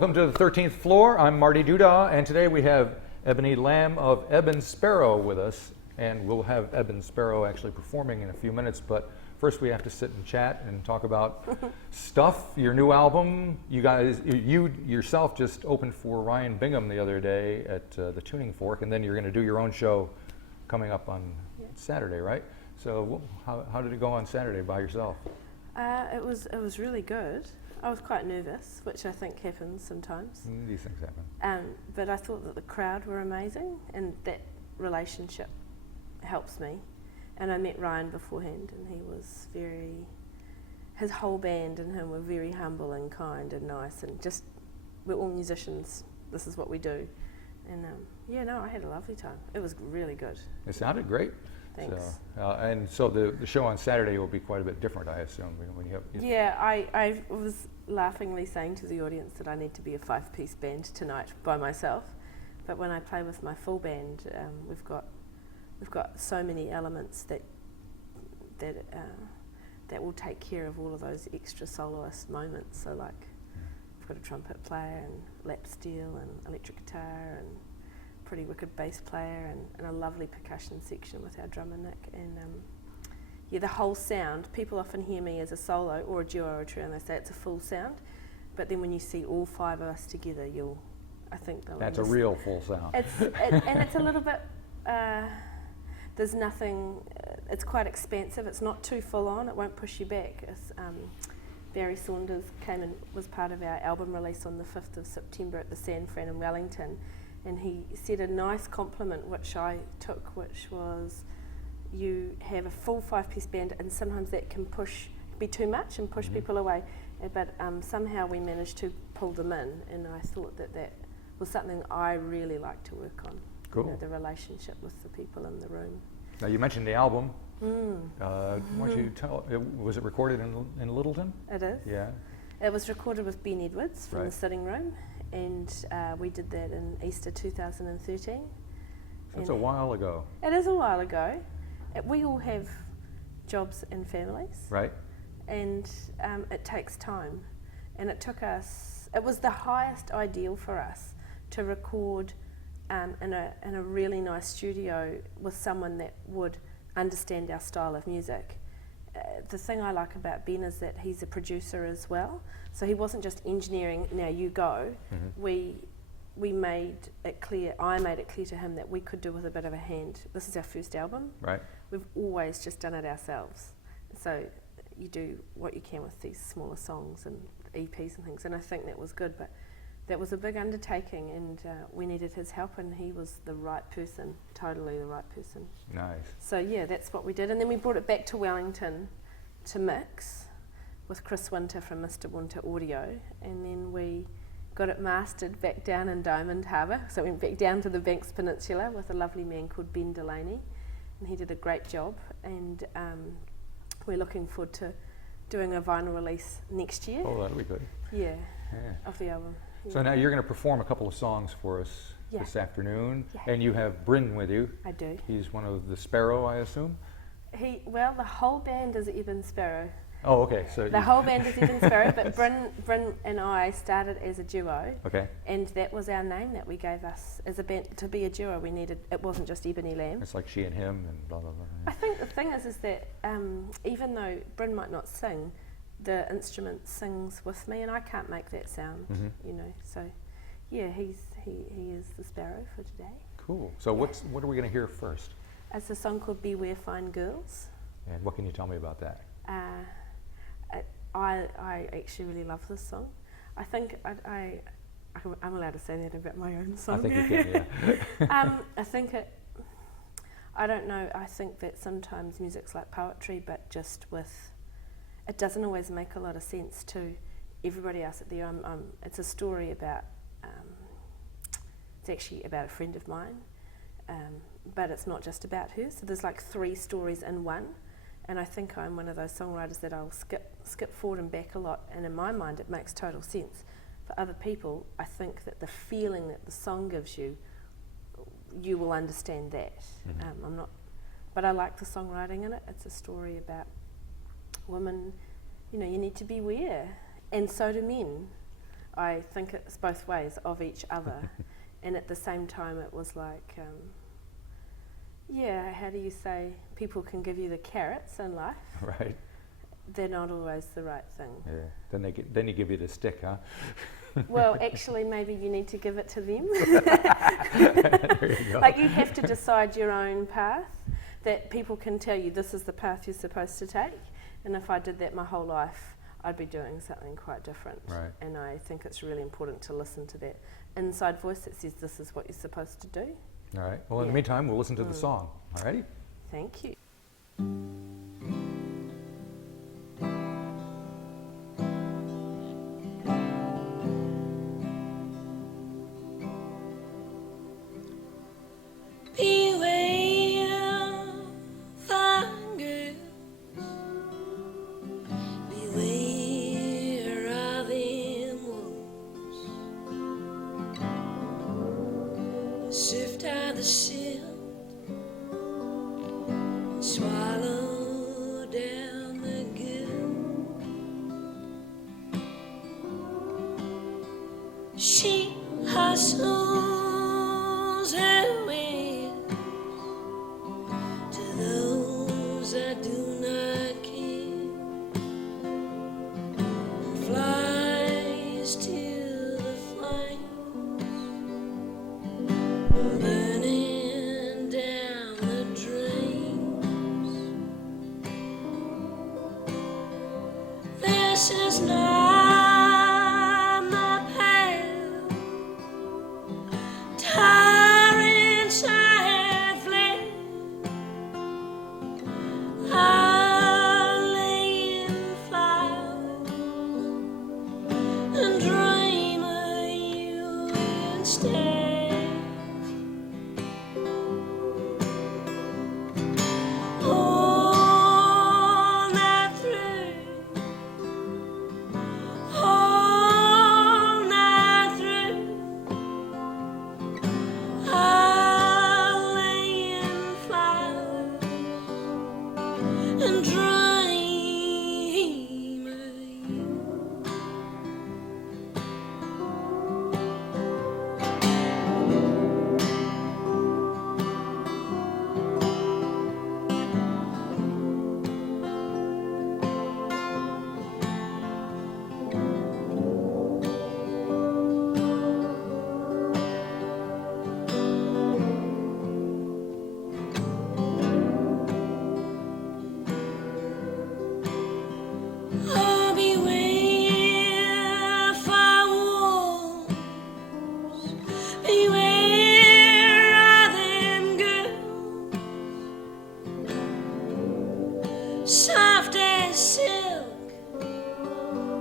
Welcome to the 13th floor. I'm Marty Duda, and today we have Ebony Lamb of Eb Sparrow with us, and we'll have Eb Sparrow actually performing in a few minutes, but first we have to sit and chat and talk about stuff, your new album. You yourself just opened for Ryan Bingham the other day at the Tuning Fork, and then you're going to do your own show coming up on Saturday, right? So how did it go on Saturday by yourself? It was really good. I was quite nervous, which I think happens sometimes. These things happen. But I thought that the crowd were amazing, and that relationship helps me. And I met Ryan beforehand, and he was his whole band and him were very humble and kind and nice, and just, we're all musicians, this is what we do. And I had a lovely time. It was really good. It sounded great. Thanks. So the show on Saturday will be quite a bit different, I assume. When you have, yeah, I was laughingly saying to the audience that I need to be a 5-piece band tonight by myself, but when I play with my full band, we've got so many elements that will take care of all of those extra soloist moments. So like, we've got a trumpet player and lap steel and electric guitar and pretty wicked bass player and a lovely percussion section with our drummer Nick, and the whole sound. People often hear me as a solo or a duo or a trio and they say it's a full sound, but then when you see all 5 of us together, I think they'll that's a real full sound. And it's a little bit, there's nothing, it's quite expansive, it's not too full on, it won't push you back. Barry Saunders came and was part of our album release on the 5th of September at the San Fran in Wellington, and he said a nice compliment which I took, which was, you have a full 5-piece band and sometimes that can be too much and push people away, but somehow we managed to pull them in, and I thought that was something I really like to work on. Cool. You know, the relationship with the people in the room. Now you mentioned the album. Why don't you tell, was it recorded in Littleton? It is. Yeah. It was recorded with Ben Edwards from Right. the Sitting Room, and we did that in Easter 2013. That's a while ago. It is a while ago. We all have jobs and families. Right. And it takes time. And it was the highest ideal for us to record in a really nice studio with someone that would understand our style of music. The thing I like about Ben is that he's a producer as well, so he wasn't just engineering, now you go. We made it clear, I made it clear to him that we could do with a bit of a hand. This is our first album. Right. We've always just done it ourselves. So you do what you can with these smaller songs and EPs and things, and I think that was good, but that was a big undertaking, and we needed his help, and he was the right person, totally the right person. Nice. So yeah, that's what we did, and then we brought it back to Wellington to mix with Chris Winter from Mr. Winter Audio, and then we got it mastered back down in Diamond Harbour, so we went back down to the Banks Peninsula with a lovely man called Ben Delaney, and he did a great job, and we're looking forward to doing a vinyl release next year. Oh, that'll be good. Yeah. Of the album. Yeah. So now you're going to perform a couple of songs for us this afternoon, and you have Bryn with you. I do. He's one of the Sparrow, I assume? The whole band is Eb Sparrow. Oh, okay. So the whole band is Eb Sparrow, but Bryn and I started as a duo. Okay. And that was our name that we gave us as a band. To be a duo, it wasn't just Ebony Lamb. It's like she and him and blah, blah, blah. I think the thing is that even though Bryn might not sing, the instrument sings with me, and I can't make that sound, you know. So, yeah, he is the Sparrow for today. Cool. So what are we going to hear first? It's a song called Beware Fine Girls. And what can you tell me about that? I actually really love this song. I think I'm allowed to say that about my own song. I think you can, yeah. I don't know, I think that sometimes music's like poetry, but just it doesn't always make a lot of sense to everybody else out there. It's a story about, it's actually about a friend of mine, but it's not just about her. So there's like 3 stories in one, and I think I'm one of those songwriters that I'll skip forward and back a lot, and in my mind it makes total sense. For other people, I think that the feeling that the song gives you, you will understand that. But I like the songwriting in it. It's a story about women, you know, you need to beware, and so do men. I think it's both ways of each other. And at the same time, it was like, how do you say, people can give you the carrots in life. Right. They're not always the right thing. Yeah. Then you give you the stick, huh? Well, actually, maybe you need to give it to them. There you go. Like, you have to decide your own path, that people can tell you this is the path you're supposed to take. And if I did that my whole life, I'd be doing something quite different. Right. And I think it's really important to listen to that inside voice that says this is what you're supposed to do. All right. Well, in the Yeah. meantime, we'll listen to the song. All righty? Thank you. Sift out the silt and swallow down the goo. She hustles her way to those that do not care, and flies till the flames burning down the drains. This is not my path. Tyrants I have fled. I lay in flowers and dream of you instead. All night through, all night through, I'll lay in flowers and dream of you. Oh, beware firewalls, beware of them girls, soft as silk,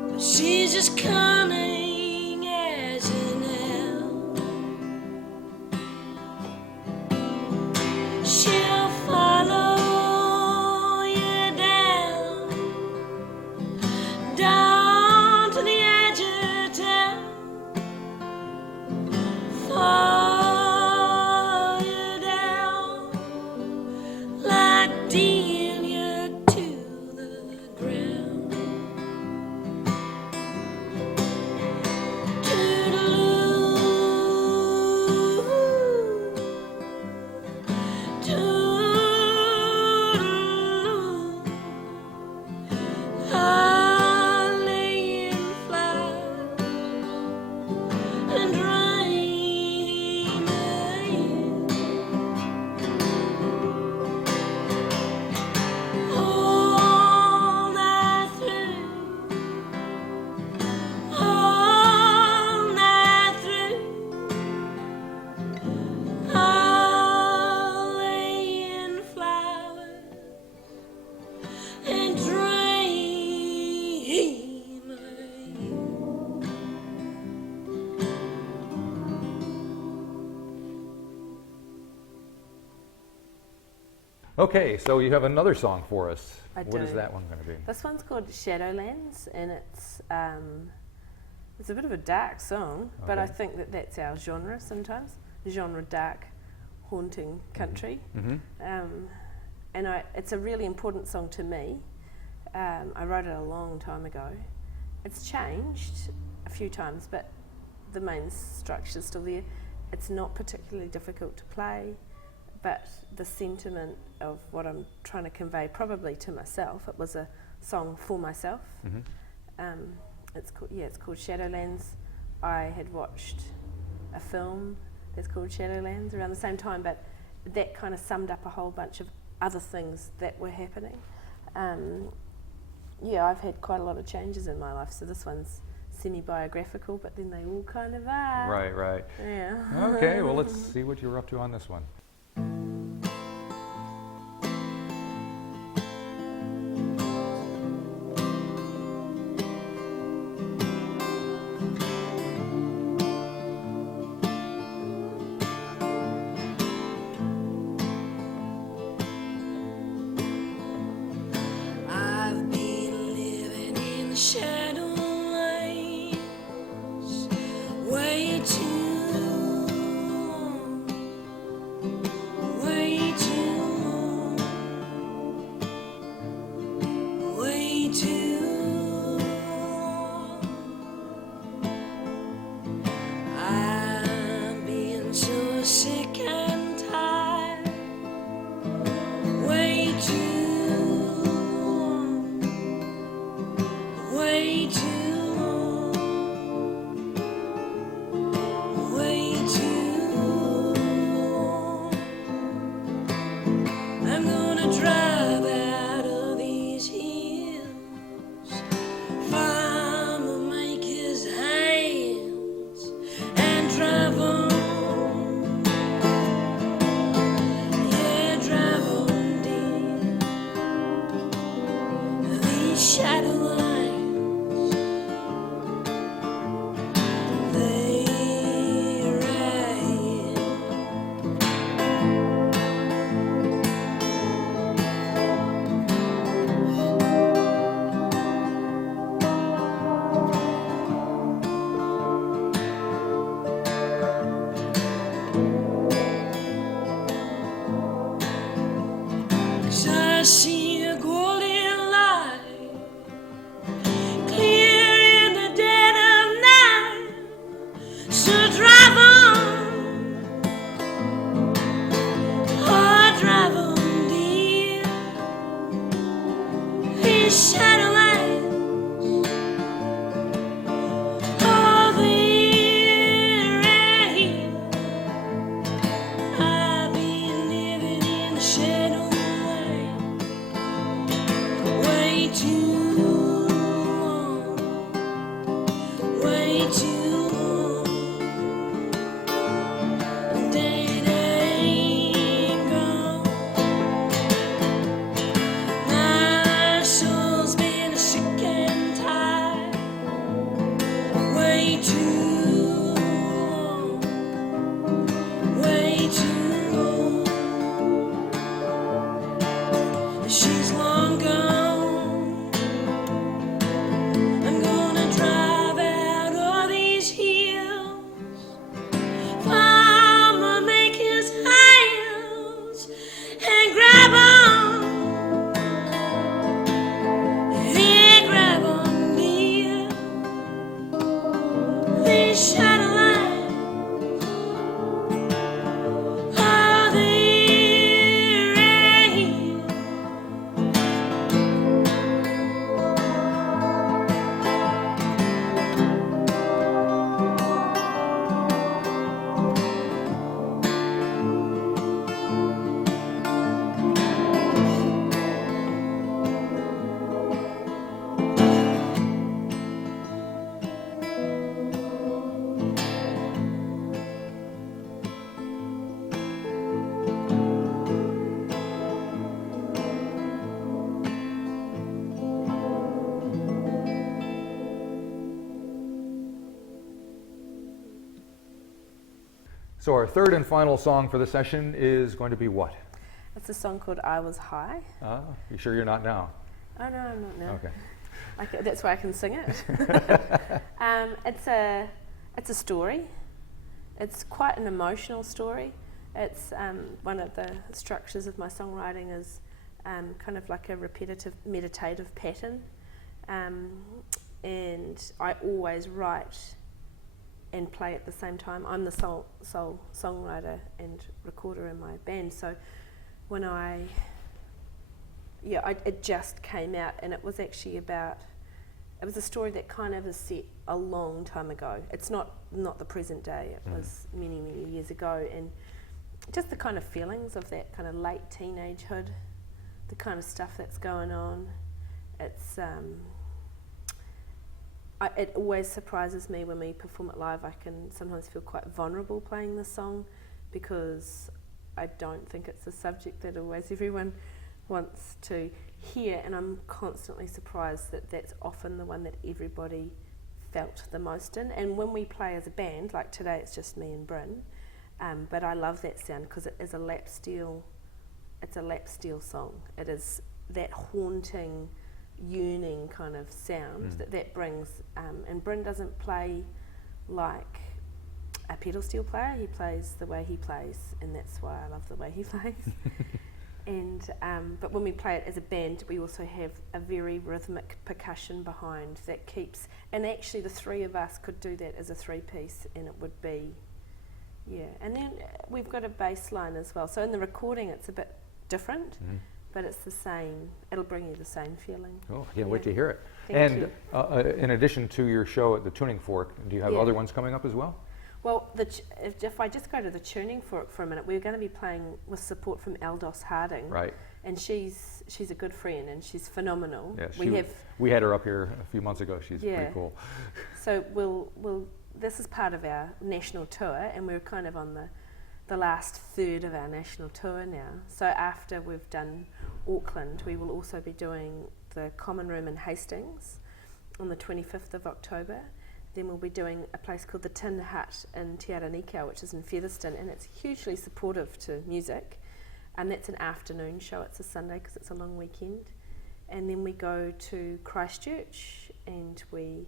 but she's as cunning as an elf. She'll follow you down to the edge of town, fall you down, like deal you to the ground. Toodaloo, toodaloo, I'll lay in flowers and dream of you. All night through, all night through, I'll lay in flowers and dream of you. Okay, so you have another song for us. I What is do. that one going to be? This one's called Shadowlands, and it's a bit of a dark song, but I Okay. think that that's our genre sometimes. Genre dark, haunting country. Mm-hmm. And it's a really important song to me. I wrote it a long time ago. It's changed a few times, but the main structure's still there. It's not particularly difficult to play, but the sentiment of what I'm trying to convey, probably to myself, it was a song for myself. It's called Shadowlands. I had watched a film that's called Shadowlands around the same time, but that kind of summed up a whole bunch of other things that were happening. I've had quite a lot of changes in my life, so this one's semi-biographical, but then they all kind of are. Right. Yeah. Okay, well, let's see what you're up to on this one. I've been living in the Shadowlands way too long, way too long, way too long. I've been so sick and tired, way too long, way too long, way too long. I'm gonna drive out of these hills, farmer make his hands, and drive on. Yeah, drive on deep. These shadow lines, they ride. Cause I see a golden light, clear in the dead of night. So drive on, oh, drive on, dear. These shadow lines, oh, they're here. I've been living in the shadow land way too long, way too long. Day ain't gone. My soul's been sick and tired, way too long, way too long. She's long gone. I'm gonna drive out all these hills, farmer make his hands, and grab on. Yeah, grab on, dear. These shadow lines, oh, they're here. So our third and final song for the session is going to be what? It's a song called I Was High. You sure you're not now? Oh no, I'm not now. Okay. That's why I can sing it. It's a story. It's quite an emotional story. It's one of the structures of my songwriting is kind of like a repetitive meditative pattern. and I always write and play at the same time. I'm the sole songwriter and recorder in my band, so when it just came out, and it was actually it was a story that kind of is set a long time ago. It's not the present day, it was many, many years ago, and just the kind of feelings of that kind of late teenagehood, the kind of stuff that's going on. It's it always surprises me when we perform it live. I can sometimes feel quite vulnerable playing the song because I don't think it's a subject that always everyone wants to hear, and I'm constantly surprised that that's often the one that everybody felt the most in. And when we play as a band, like today it's just me and Bryn, but I love that sound because it is a lap steel song. It is that haunting, yearning kind of sound that brings, and Bryn doesn't play like a pedal steel player. He plays the way he plays, and that's why I love the way he plays. And but when we play it as a band, we also have a very rhythmic percussion behind that keeps, and actually the three of us could do that as a three-piece, and it would be, and then we've got a bass line as well, so in the recording it's a bit different, but it's the same. It'll bring you the same feeling. Oh, can't wait to hear it. Thank And you. In addition to your show at the Tuning Fork, do you have other ones coming up as well? Well, if I just go to the Tuning Fork for a minute, we're going to be playing with support from Eldos Harding. Right. And she's a good friend, and she's phenomenal. Yeah, we had her up here a few months ago. She's pretty cool. So this is part of our national tour, and we're kind of on the last third of our national tour now. So after we've done Auckland, we will also be doing the Common Room in Hastings on the 25th of October. Then we'll be doing a place called the Tin Hut in Te Aranikau, which is in Featherston, and it's hugely supportive to music. And that's an afternoon show. It's a Sunday because it's a long weekend. And then we go to Christchurch, and we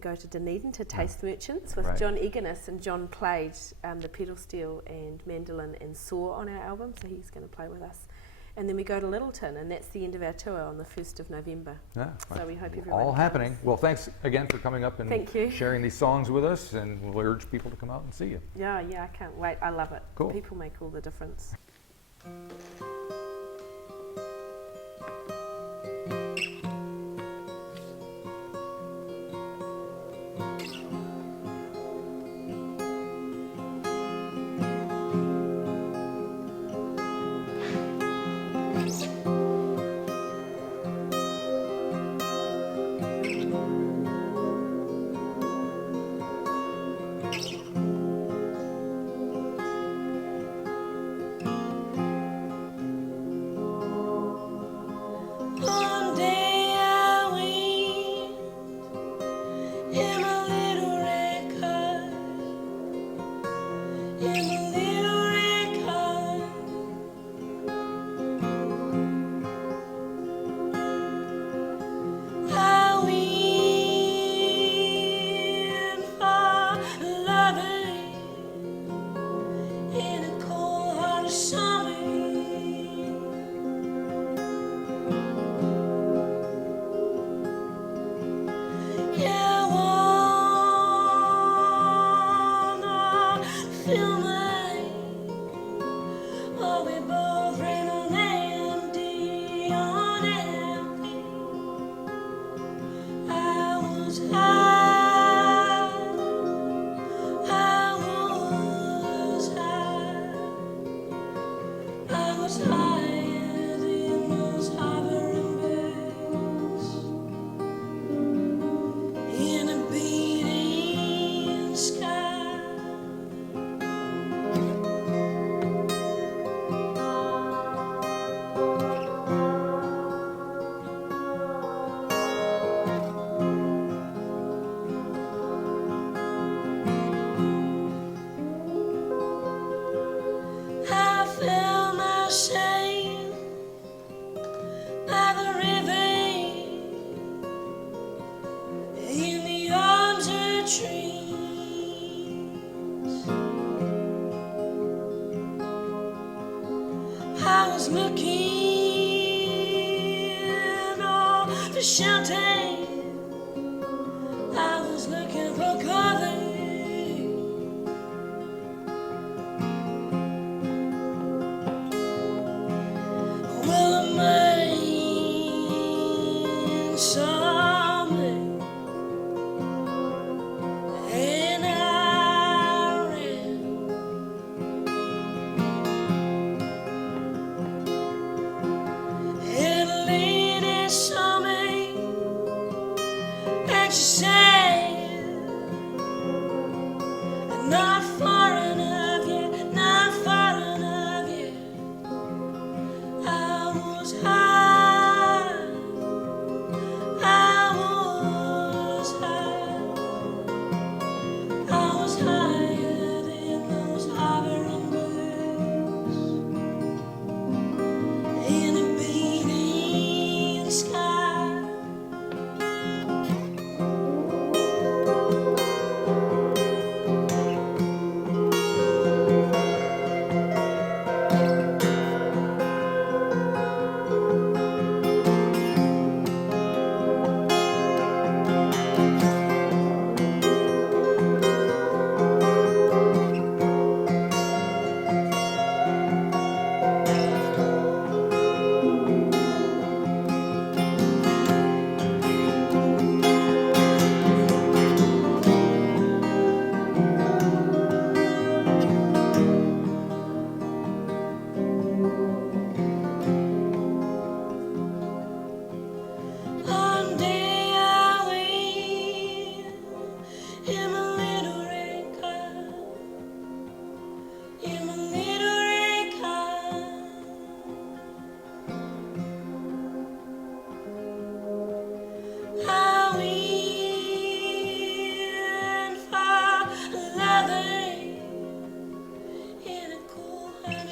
go to Dunedin to Taste Merchants with John Eganus, and John played the pedal steel and mandolin and saw on our album, so he's going to play with us. And then we go to Littleton, and that's the end of our tour on the 1st of November. So we hope everyone all comes. happening. Well, thanks again for coming up and Thank you. sharing these songs with us, and we'll urge people to come out and see you. Yeah, I can't wait. I love it. Cool. People make all the difference. One day I went in a little red car, in a little red car. I went for loving in a cold hard summer. Yeah, wanna feel me? Oh, we both ran on empty, on empty. I was high, I was higher than those hovering birds. In a beating sky, I felt myself by the river, in the arms of trees. I was looking for shelter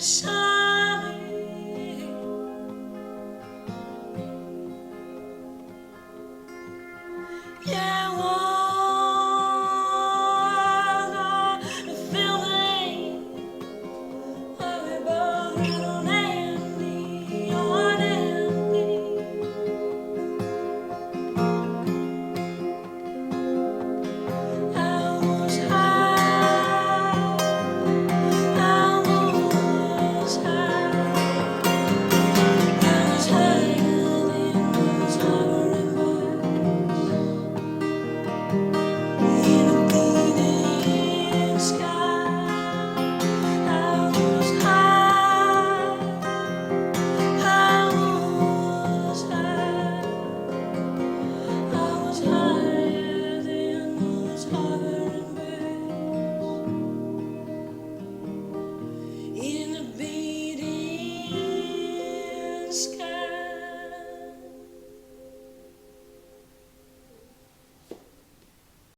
sun.